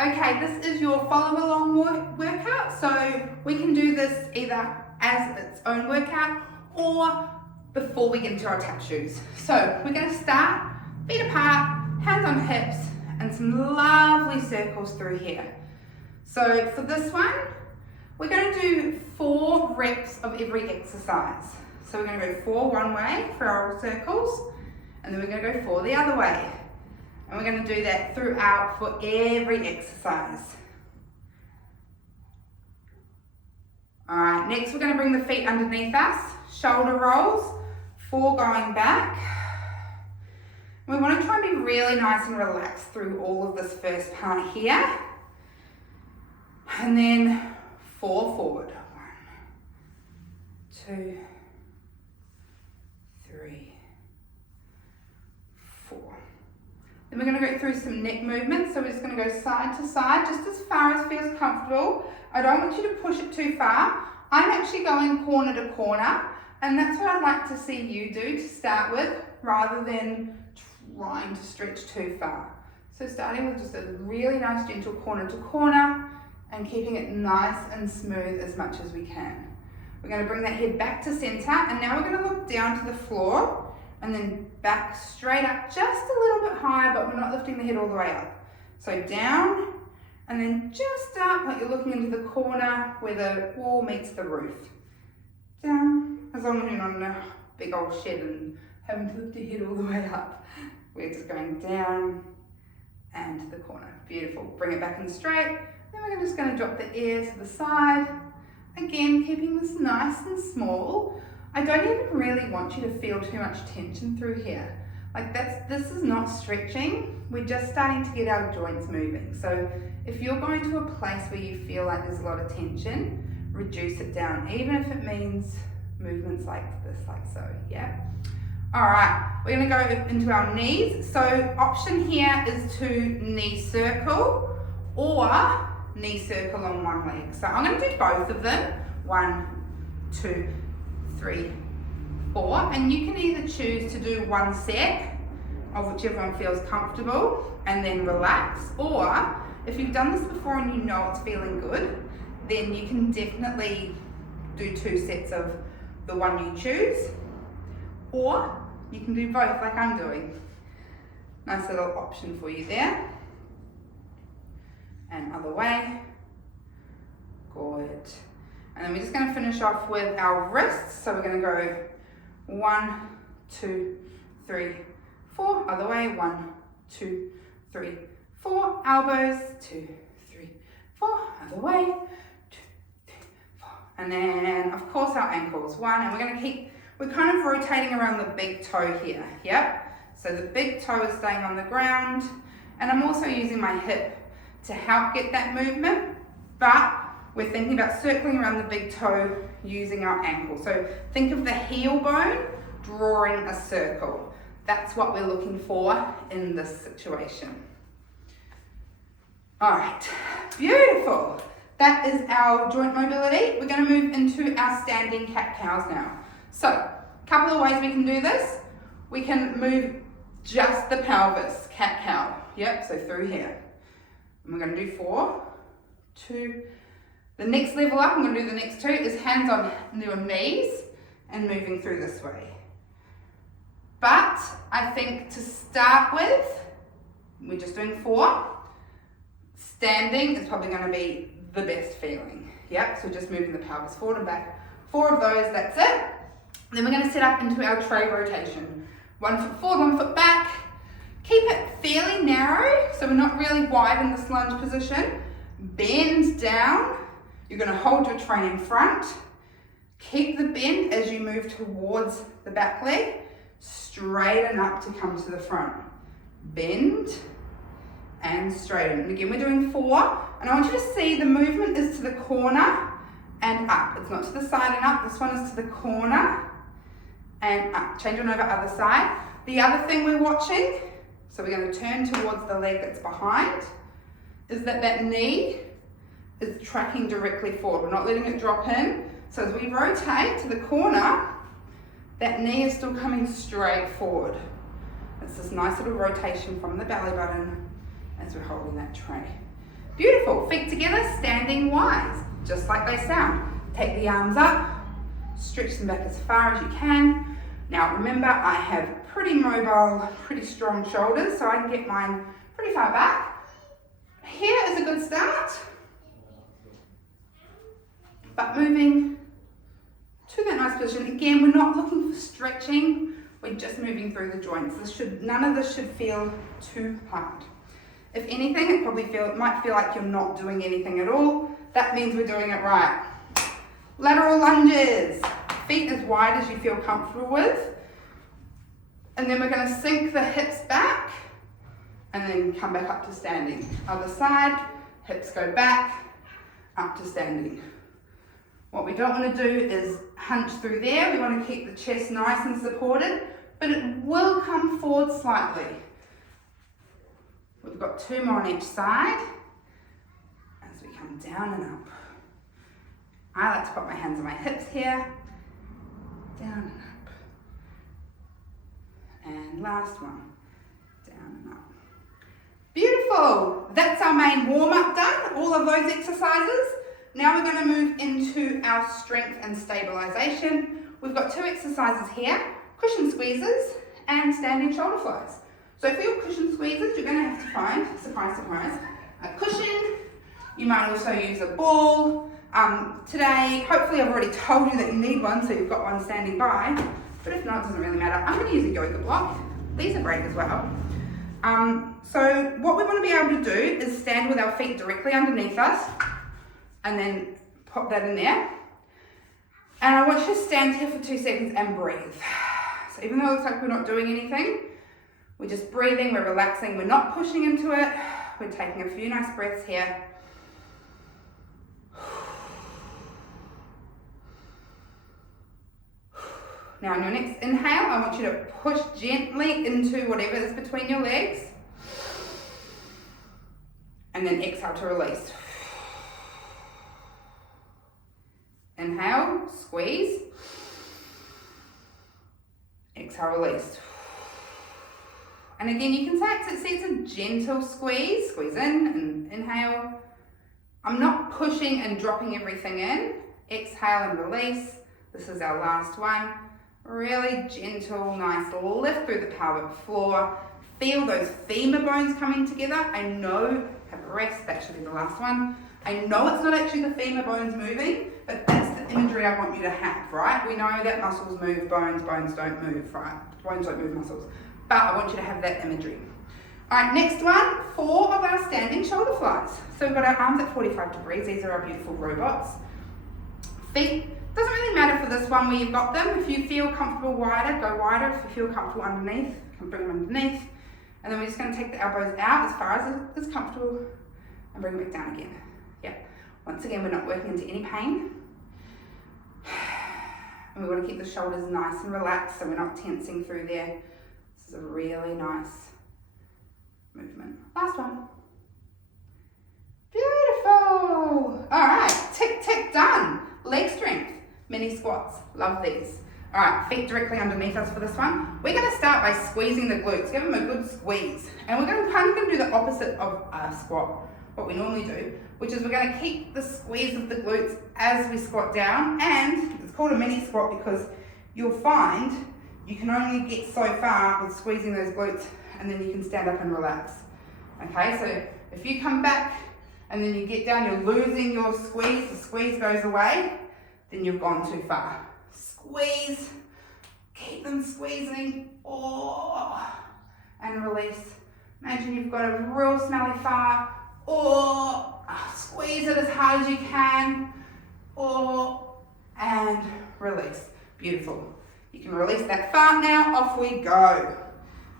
Okay, this is your follow along workout. So we can do this either as its own workout or before we get into our tap shoes. So we're going to start feet apart, hands on hips, and some lovely circles through here. So for this one, we're going to do 4 reps of every exercise. So we're going to go 4 one way for our circles, and then we're going to go 4 the other way. And we're going to do that throughout for every exercise. Alright, next we're going to bring the feet underneath us, shoulder rolls, 4 going back. We want to try and be really nice and relaxed through all of this first part here. And then 4 forward. 1, 2, 3, 4. Then we're going to go through some neck movements. So we're just going to go side to side, just as far as feels comfortable. I don't want you to push it too far. I'm actually going corner to corner, and that's what I'd like to see you do to start with, rather than trying to stretch too far. So starting with just a really nice gentle corner to corner and keeping it nice and smooth as much as we can. We're going to bring that head back to center, and now we're going to look down to the floor and then back straight up, just a little bit higher, but we're not lifting the head all the way up. So down, and then just up, like you're looking into the corner where the wall meets the roof. Down, as long as you're not in a big old shed and having to lift your head all the way up. We're just going down and to the corner. Beautiful. Bring it back in straight. Then we're just going to drop the ears to the side. Again, keeping this nice and small. I don't even really want you to feel too much tension through here. Like this is not stretching. We're just starting to get our joints moving. So if you're going to a place where you feel like there's a lot of tension, reduce it down, even if it means movements like this, like so, yeah? All right, we're gonna go into our knees. So option here is to knee circle or knee circle on one leg. So I'm gonna do both of them. 1, 2, 3, 4, and you can either choose to do one set of whichever one feels comfortable and then relax, or if you've done this before and you know it's feeling good, then you can definitely do 2 sets of the one you choose, or you can do both like I'm doing. Nice little option for you there. And other way. Good. And then we're just going to finish off with our wrists. So we're going to go 1, 2, 3, 4. Other way. 1, 2, 3, 4. Elbows. 2, 3, 4. Other way. 2, 3, 4. And then, of course, our ankles. 1. And we're going to keep, we're kind of rotating around the big toe here. Yep. So the big toe is staying on the ground. And I'm also using my hip to help get that movement. But we're thinking about circling around the big toe using our ankle. So think of the heel bone drawing a circle. That's what we're looking for in this situation. All right, beautiful. That is our joint mobility. We're going to move into our standing cat-cows now. So a couple of ways we can do this. We can move just the pelvis, cat-cow. Yep, so through here. And we're going to do 4, 2, the next level up, I'm going to do the next 2, is hands on your knees and moving through this way. But I think to start with, we're just doing 4. Standing is probably going to be the best feeling. Yep, so just moving the pelvis forward and back. 4 of those, that's it. Then we're going to set up into our tray rotation. 1 foot forward, 1 foot back. Keep it fairly narrow, so we're not really wide in this lunge position. Bend down. You're going to hold your tray in front. Keep the bend as you move towards the back leg. Straighten up to come to the front. Bend and straighten. And again, we're doing 4. And I want you to see the movement is to the corner and up. It's not to the side and up. This one is to the corner and up. Change on over other side. The other thing we're watching, so we're going to turn towards the leg that's behind, is that knee is tracking directly forward. We're not letting it drop in. So as we rotate to the corner, that knee is still coming straight forward. It's this nice little rotation from the belly button as we're holding that tray. Beautiful. Feet together, standing wise, just like they sound. Take the arms up, stretch them back as far as you can. Now remember, I have pretty mobile, pretty strong shoulders, so I can get mine pretty far back. Here is a good start, but moving to that nice position. Again, we're not looking for stretching, we're just moving through the joints. None of this should feel too hard. If anything, it might feel like you're not doing anything at all. That means we're doing it right. Lateral lunges, feet as wide as you feel comfortable with. And then we're going to sink the hips back and then come back up to standing. Other side, hips go back, up to standing. What we don't want to do is hunch through there. We want to keep the chest nice and supported, but it will come forward slightly. We've got 2 more on each side as we come down and up. I like to put my hands on my hips here, down and up. And last one, down and up. Beautiful, that's our main warm-up done, all of those exercises. Now we're going to move into our strength and stabilization. We've got 2 exercises here, cushion squeezes and standing shoulder flies. So for your cushion squeezes, you're going to have to find, surprise, surprise, a cushion. You might also use a ball. Today, hopefully I've already told you that you need one, so you've got one standing by. But if not, it doesn't really matter. I'm going to use a yoga block. These are great as well. So what we want to be able to do is stand with our feet directly underneath us and then pop that in there. And I want you to stand here for 2 seconds and breathe. So even though it looks like we're not doing anything, we're just breathing, we're relaxing, we're not pushing into it. We're taking a few nice breaths here. Now on your next inhale, I want you to push gently into whatever is between your legs. And then exhale to release. Inhale, squeeze. Exhale, release. And again, you can say it's a gentle squeeze. Squeeze in and inhale. I'm not pushing and dropping everything in. Exhale and release. This is our last one. Really gentle, nice lift through the pelvic floor. Feel those femur bones coming together. I know, have a rest, that should be the last one. I know it's not actually the femur bones moving, but that's the imagery I want you to have, right? We know that muscles move bones, bones don't move, right? Bones don't move muscles. But I want you to have that imagery. All right, next one, 4 of our standing shoulder flies. So we've got our arms at 45 degrees. These are our beautiful robots. Feet, doesn't really matter for this one where you've got them. If you feel comfortable wider, go wider. If you feel comfortable underneath, you can bring them underneath. And then we're just going to take the elbows out as far as it's comfortable and bring them back down again. Yeah. Once again, we're not working into any pain. And we want to keep the shoulders nice and relaxed so we're not tensing through there. This is a really nice movement. Last one. Beautiful. All right, tick, tick, done. Leg strength, mini squats, love these. All right, feet directly underneath us for this one. We're going to start by squeezing the glutes. Give them a good squeeze. And we're kind of do the opposite of a squat, what we normally do, which is we're going to keep the squeeze of the glutes as we squat down. And it's called a mini squat because you'll find you can only get so far with squeezing those glutes and then you can stand up and relax. Okay, so if you come back and then you get down, you're losing your squeeze, the squeeze goes away, then you've gone too far. Squeeze, keep them squeezing, and release. Imagine you've got a real smelly fart, squeeze it as hard as you can, and release. Beautiful. You can release that fart now, off we go.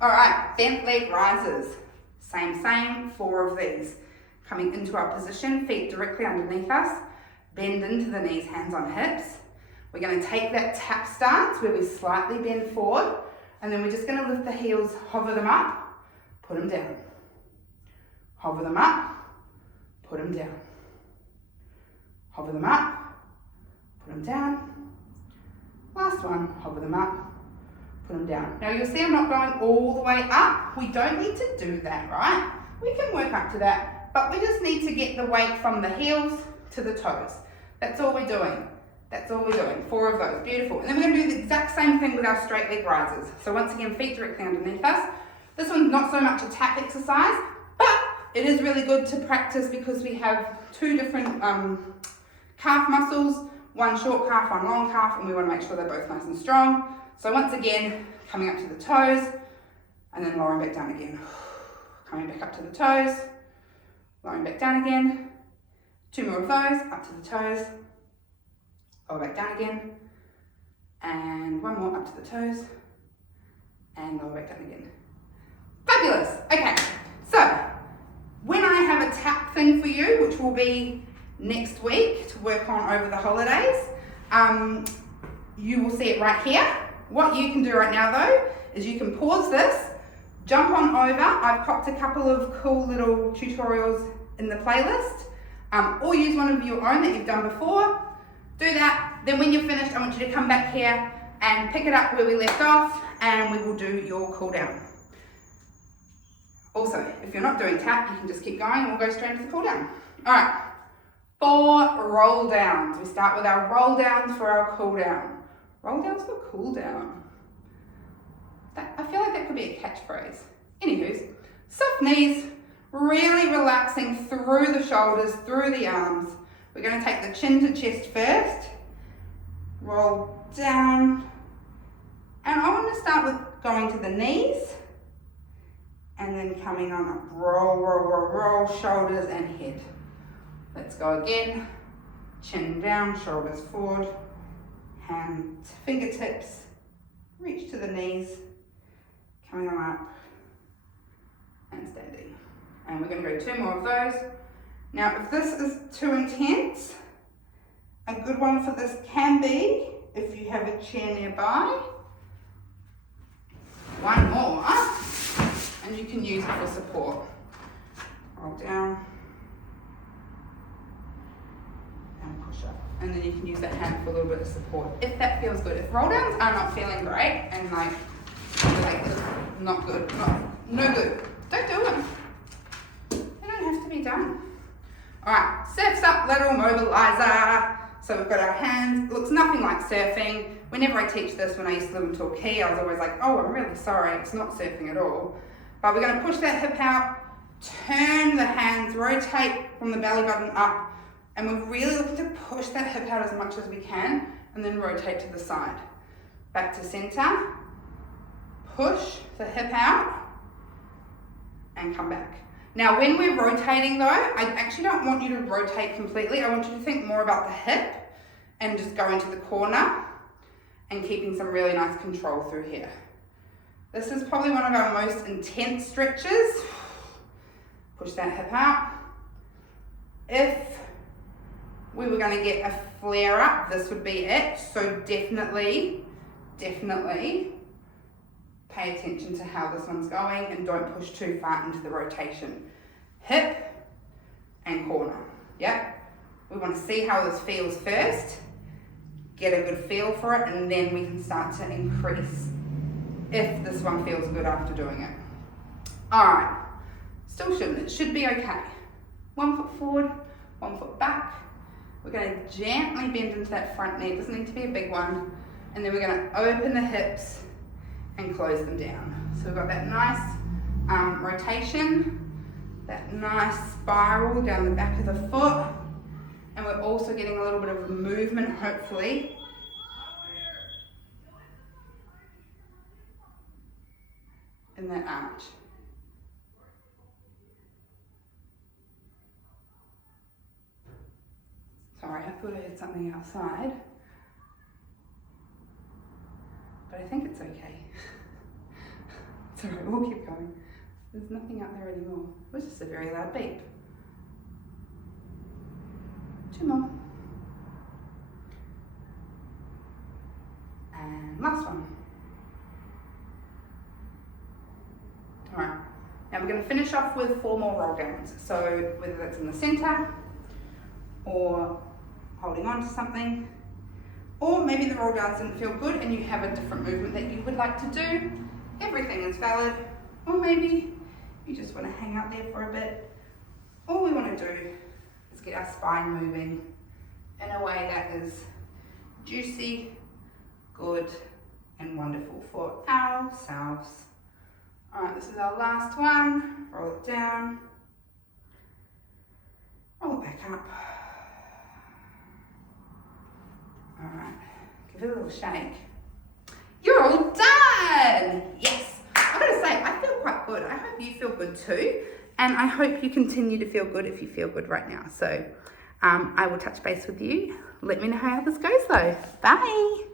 All right, bent leg rises. Same, 4 of these. Coming into our position, feet directly underneath us, bend into the knees, hands on hips. We're going to take that tap stance where we slightly bend forward, and then we're just going to lift the heels, hover them up, put them down. Hover them up, put them down. Hover them up, put them down. Last one, hover them up, put them down. Now you'll see I'm not going all the way up. We don't need to do that, right? We can work up to that but we just need to get the weight from the heels to the toes. That's all we're doing. That's all we're doing. 4 of those. Beautiful. And then we're going to do the exact same thing with our straight leg rises. So once again, feet directly underneath us. This one's not so much a tap exercise, but it is really good to practice because we have 2 different calf muscles, one short calf, one long calf, and we want to make sure they're both nice and strong. So once again, coming up to the toes, and then lowering back down again. Coming back up to the toes, lowering back down again. 2 more of those, up to the toes, lower back down again, and 1 more up to the toes, and lower back down again. Fabulous. Okay, so when I have a tap thing for you, which will be next week to work on over the holidays, you will see it right here. What you can do right now though, is you can pause this, jump on over. I've popped a couple of cool little tutorials in the playlist, or use one of your own that you've done before. Do that, then when you're finished, I want you to come back here and pick it up where we left off, and we will do your cool down. Also, if you're not doing tap, you can just keep going and we'll go straight into the cool down. All right, 4 roll downs. We start with our roll downs for our cool down. Roll downs for cool down. I feel like that could be a catchphrase. Anywho's, soft knees, really relaxing through the shoulders, through the arms. We're going to take the chin to chest first, roll down, and I want to start with going to the knees, and then coming on up, roll, roll, roll, roll, shoulders and head. Let's go again, chin down, shoulders forward, hands, fingertips, reach to the knees, coming on up, and standing. And we're going to go 2 more of those. Now, if this is too intense, a good one for this can be, if you have a chair nearby, 1 more, and you can use it for support. Roll down, and push up. And then you can use that hand for a little bit of support, if that feels good. If roll downs are not feeling great, and like not good, no good, don't do them. They don't have to be done. All right, surf's up, lateral mobilizer. So we've got our hands. It looks nothing like surfing. Whenever I teach this, when I used to live in Torquay, I was always like, oh, I'm really sorry, it's not surfing at all. But we're going to push that hip out, turn the hands, rotate from the belly button up, and we're really looking to push that hip out as much as we can, and then rotate to the side. Back to center, push the hip out, and come back. Now, when we're rotating though, I actually don't want you to rotate completely. I want you to think more about the hip and just go into the corner and keeping some really nice control through here. This is probably one of our most intense stretches. Push that hip out. If we were going to get a flare up, this would be it. So definitely pay attention to how this one's going and don't push too far into the rotation. Hip and corner, yep. We want to see how this feels first, get a good feel for it, and then we can start to increase if this one feels good after doing it. All right, still shouldn't, it should be okay. 1 foot forward, 1 foot back. We're going to gently bend into that front knee, it doesn't need to be a big one, and then we're going to open the hips and close them down. So we've got that nice rotation, that nice spiral down the back of the foot, and we're also getting a little bit of movement, hopefully, in that arch. Sorry, I thought I heard something outside, but I think it's okay. It's alright, we'll keep going. There's nothing out there anymore. It was just a very loud beep. 2 more. And last one. Alright, now we're going to finish off with 4 more roll downs. So whether that's in the center, or holding on to something, or maybe the roll downs didn't feel good and you have a different movement that you would like to do. Everything is valid. Or maybe you just want to hang out there for a bit. all we want to do is get our spine moving in a way that is juicy, good, and wonderful for ourselves. All right, this is our last one. Roll it down. Roll it back up. All right, give it a little shake. You're all done! Yes! I've got to say, I feel quite good. I hope you feel good too. And I hope you continue to feel good if you feel good right now. So I will touch base with you. Let me know how this goes though. Bye!